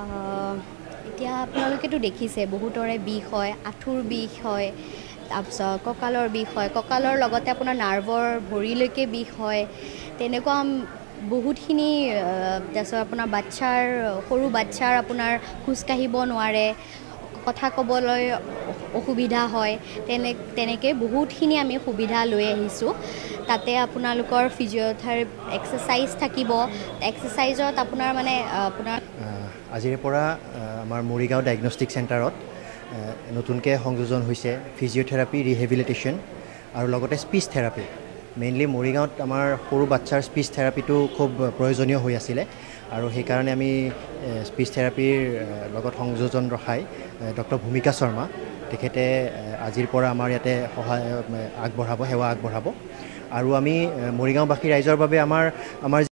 এতিয়া আপোনালোকেতো দেখিছে বহুতৰে বিষ হয়, আঁঠুৰ বিষ হয়, তাৰপিছত কঁকালৰ বিষ হয়, কঁকালৰ লগতে আপোনাৰ নাৰ্ভৰ ভৰিলৈকে বিষ হয়, তেনেকুৱা বহুতখিনি। তাৰপিছত আপোনাৰ সৰু বাচ্ছাৰ আপোনাৰ খোজকাঢ়িব নোৱাৰে, কথা ক'বলৈ অসুবিধা হয়, তেনেকৈ বহুতখিনি আমি সুবিধা লৈ আহিছোঁ। তাতে আপোনালোকৰ ফিজিঅ'থেৰাপি এক্সাৰচাইজ থাকিব, এক্সাৰচাইজত আপোনাৰ আজিৰ পৰা আমাৰ মৰিগাঁও ডায়েগনষ্টিক চেণ্টাৰত নতুনকৈ সংযোজন হৈছে ফিজিঅ'থেৰাপি, ৰিহেবিলিটেশ্যন আৰু লগতে স্পীচ থেৰাপি। মেইনলি মৰিগাঁৱত আমাৰ সৰু বাচ্ছাৰ স্পীচ থেৰাপিটো খুব প্ৰয়োজনীয় হৈ আছিলে, আৰু সেইকাৰণে আমি স্পীচ থেৰাপিৰ লগত সংযোজন ৰখাই ডক্টৰ ভূমিকা শৰ্মা তেখেতে আজিৰ পৰা আমাৰ ইয়াতে সেৱা আগবঢ়াব। আৰু আমি মৰিগাঁওবাসী ৰাইজৰ বাবে আমাৰ